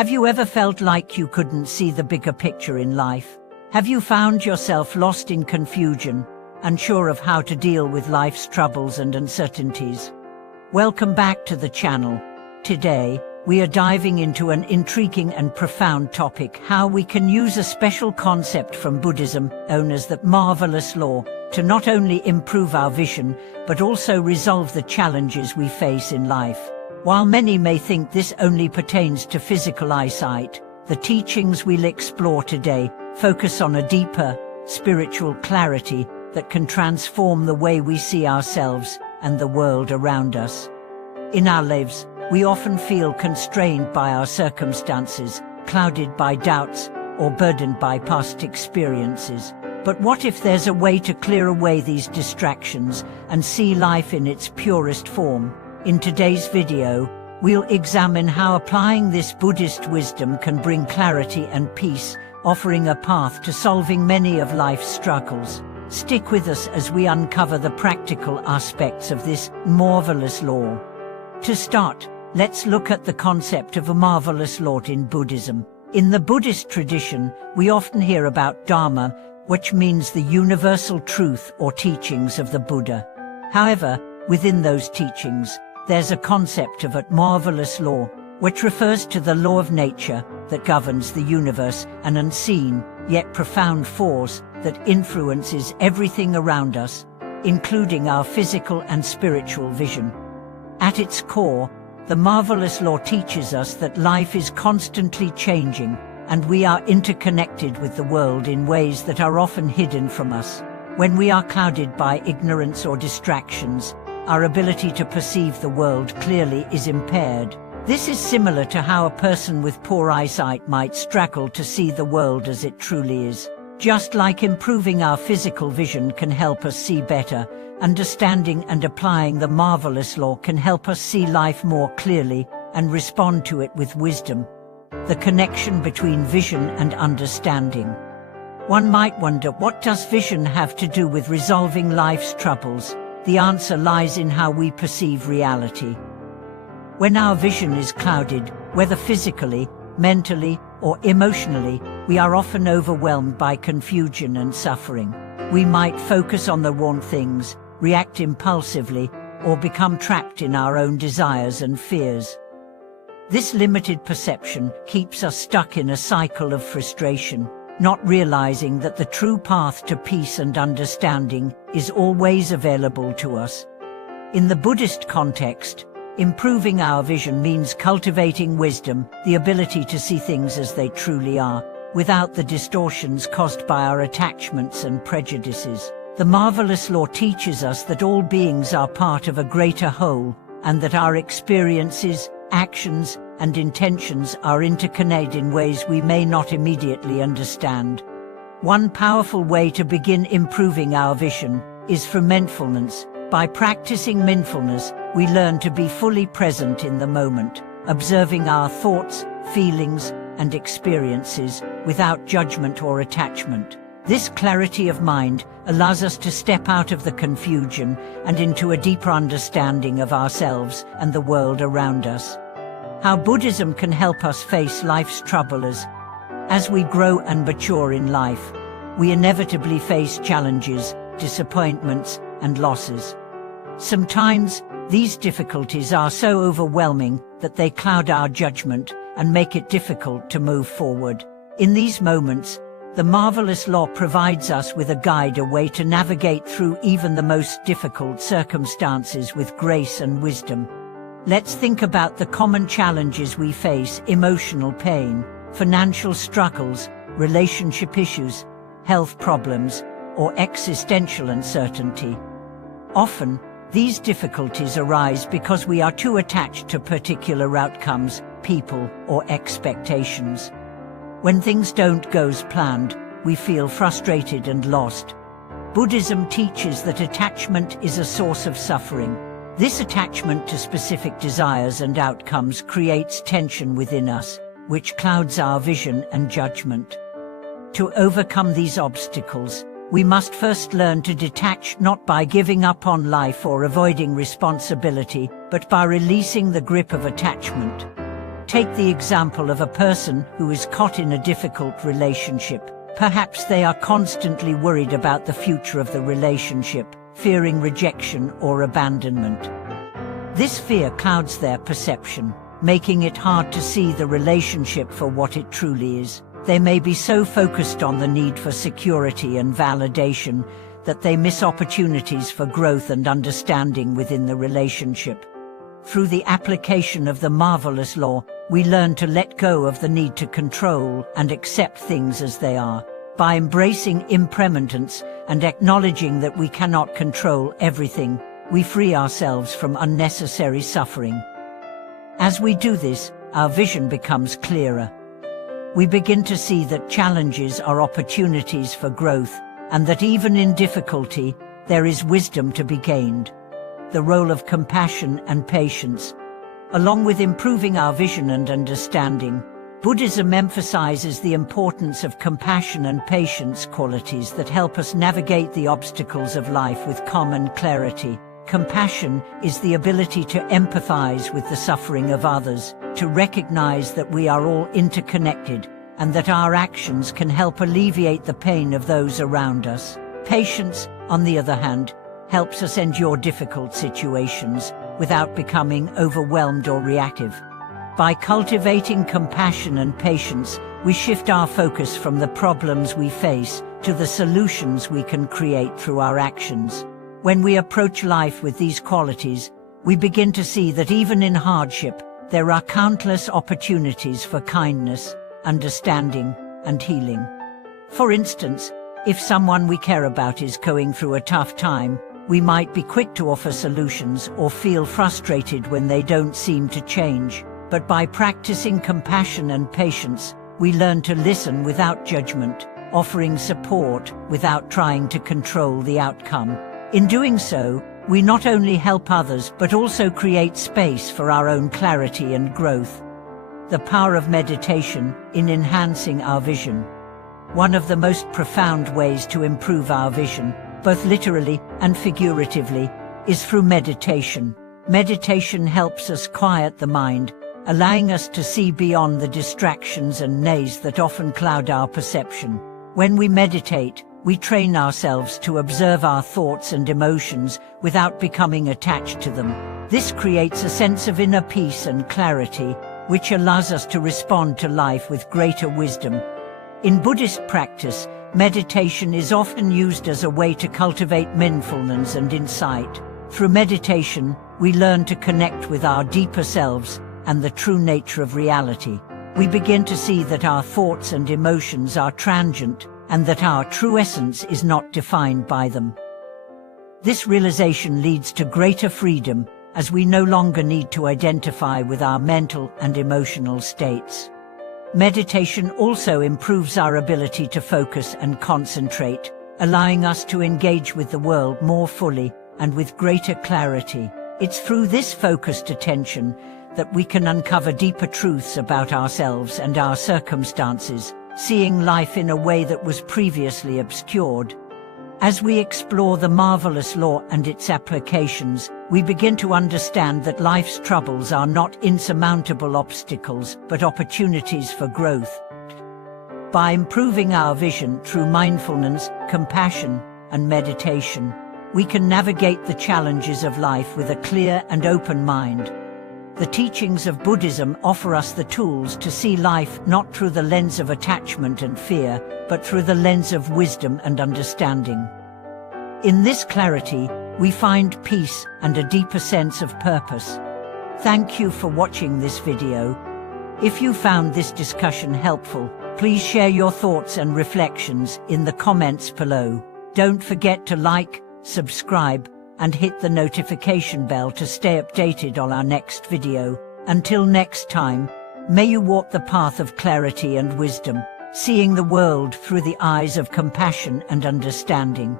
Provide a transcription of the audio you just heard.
Have you ever felt like you couldn't see the bigger picture in life? Have you found yourself lost in confusion, unsure of how to deal with life's troubles and uncertainties? Welcome back to the channel. Today, we are diving into an intriguing and profound topic: how we can use a special concept from Buddhism, known as the marvelous law, to not only improve our vision, but also resolve the challenges we face in life. While many may think this only pertains to physical eyesight, the teachings we'll explore today focus on a deeper, spiritual clarity that can transform the way we see ourselves and the world around us. In our lives, we often feel constrained by our circumstances, clouded by doubts, or burdened by past experiences. But what if there's a way to clear away these distractions and see life in its purest form? In today's video, we'll examine how applying this Buddhist wisdom can bring clarity and peace, offering a path to solving many of life's struggles. Stick with us as we uncover the practical aspects of this marvelous law. To start, let's look at the concept of a marvelous law in Buddhism. In the Buddhist tradition, we often hear about Dharma, which means the universal truth or teachings of the Buddha. However, within those teachings, there's a concept of a marvelous law, which refers to the law of nature that governs the universe, an unseen, yet profound force that influences everything around us, including our physical and spiritual vision. At its core, the marvelous law teaches us that life is constantly changing, and we are interconnected with the world in ways that are often hidden from us. When we are clouded by ignorance or distractions, our ability to perceive the world clearly is impaired. This is similar to how a person with poor eyesight might struggle to see the world as it truly is. Just like improving our physical vision can help us see better, understanding and applying the marvelous law can help us see life more clearly and respond to it with wisdom. The connection between vision and understanding. One might wonder, what does vision have to do with resolving life's troubles? The answer lies in how we perceive reality. When our vision is clouded, whether physically, mentally, or emotionally, we are often overwhelmed by confusion and suffering. We might focus on the wrong things, react impulsively, or become trapped in our own desires and fears. This limited perception keeps us stuck in a cycle of frustration, not realizing that the true path to peace and understanding is always available to us. In the Buddhist context, improving our vision means cultivating wisdom, the ability to see things as they truly are, without the distortions caused by our attachments and prejudices. The marvelous law teaches us that all beings are part of a greater whole, and that our experiences, actions, and intentions are interconnected in ways we may not immediately understand. One powerful way to begin improving our vision is through mindfulness. By practicing mindfulness, we learn to be fully present in the moment, observing our thoughts, feelings, and experiences without judgment or attachment. This clarity of mind allows us to step out of the confusion and into a deeper understanding of ourselves and the world around us. How Buddhism can help us face life's troubles. As we grow and mature in life, we inevitably face challenges, disappointments, and losses. Sometimes, these difficulties are so overwhelming that they cloud our judgment and make it difficult to move forward. In these moments, the marvelous law provides us with a guide, a way to navigate through even the most difficult circumstances with grace and wisdom. Let's think about the common challenges we face: emotional pain, financial struggles, relationship issues, health problems, or existential uncertainty. Often, these difficulties arise because we are too attached to particular outcomes, people, or expectations. When things don't go as planned, we feel frustrated and lost. Buddhism teaches that attachment is a source of suffering. This attachment to specific desires and outcomes creates tension within us, which clouds our vision and judgment. To overcome these obstacles, we must first learn to detach, not by giving up on life or avoiding responsibility, but by releasing the grip of attachment. Take the example of a person who is caught in a difficult relationship. Perhaps they are constantly worried about the future of the relationship, fearing rejection or abandonment. This fear clouds their perception, making it hard to see the relationship for what it truly is. They may be so focused on the need for security and validation that they miss opportunities for growth and understanding within the relationship. Through the application of the marvelous law, we learn to let go of the need to control and accept things as they are. By embracing impermanence and acknowledging that we cannot control everything, we free ourselves from unnecessary suffering. As we do this, our vision becomes clearer. We begin to see that challenges are opportunities for growth, and that even in difficulty, there is wisdom to be gained. The role of compassion and patience. Along with improving our vision and understanding, Buddhism emphasizes the importance of compassion and patience, qualities that help us navigate the obstacles of life with calm and clarity. Compassion is the ability to empathize with the suffering of others, to recognize that we are all interconnected, and that our actions can help alleviate the pain of those around us. Patience, on the other hand, helps us endure difficult situations without becoming overwhelmed or reactive. By cultivating compassion and patience, we shift our focus from the problems we face to the solutions we can create through our actions. When we approach life with these qualities, we begin to see that even in hardship, there are countless opportunities for kindness, understanding, and healing. For instance, if someone we care about is going through a tough time, we might be quick to offer solutions or feel frustrated when they don't seem to change. But by practicing compassion and patience, we learn to listen without judgment, offering support without trying to control the outcome. In doing so, we not only help others but also create space for our own clarity and growth. The power of meditation in enhancing our vision. One of the most profound ways to improve our vision, both literally and figuratively, is through meditation. Meditation helps us quiet the mind, allowing us to see beyond the distractions and noise that often cloud our perception. When we meditate, we train ourselves to observe our thoughts and emotions without becoming attached to them. This creates a sense of inner peace and clarity, which allows us to respond to life with greater wisdom. In Buddhist practice, meditation is often used as a way to cultivate mindfulness and insight. Through meditation, we learn to connect with our deeper selves and the true nature of reality. We begin to see that our thoughts and emotions are transient, and that our true essence is not defined by them. This realization leads to greater freedom, as we no longer need to identify with our mental and emotional states. Meditation also improves our ability to focus and concentrate, allowing us to engage with the world more fully and with greater clarity. It's through this focused attention that we can uncover deeper truths about ourselves and our circumstances, seeing life in a way that was previously obscured. As we explore the marvelous law and its applications, we begin to understand that life's troubles are not insurmountable obstacles, but opportunities for growth. By improving our vision through mindfulness, compassion, and meditation, we can navigate the challenges of life with a clear and open mind. The teachings of Buddhism offer us the tools to see life not through the lens of attachment and fear, but through the lens of wisdom and understanding. In this clarity, we find peace and a deeper sense of purpose. Thank you for watching this video. If you found this discussion helpful, please share your thoughts and reflections in the comments below. Don't forget to like, subscribe, and hit the notification bell to stay updated on our next video. Until next time, may you walk the path of clarity and wisdom, seeing the world through the eyes of compassion and understanding.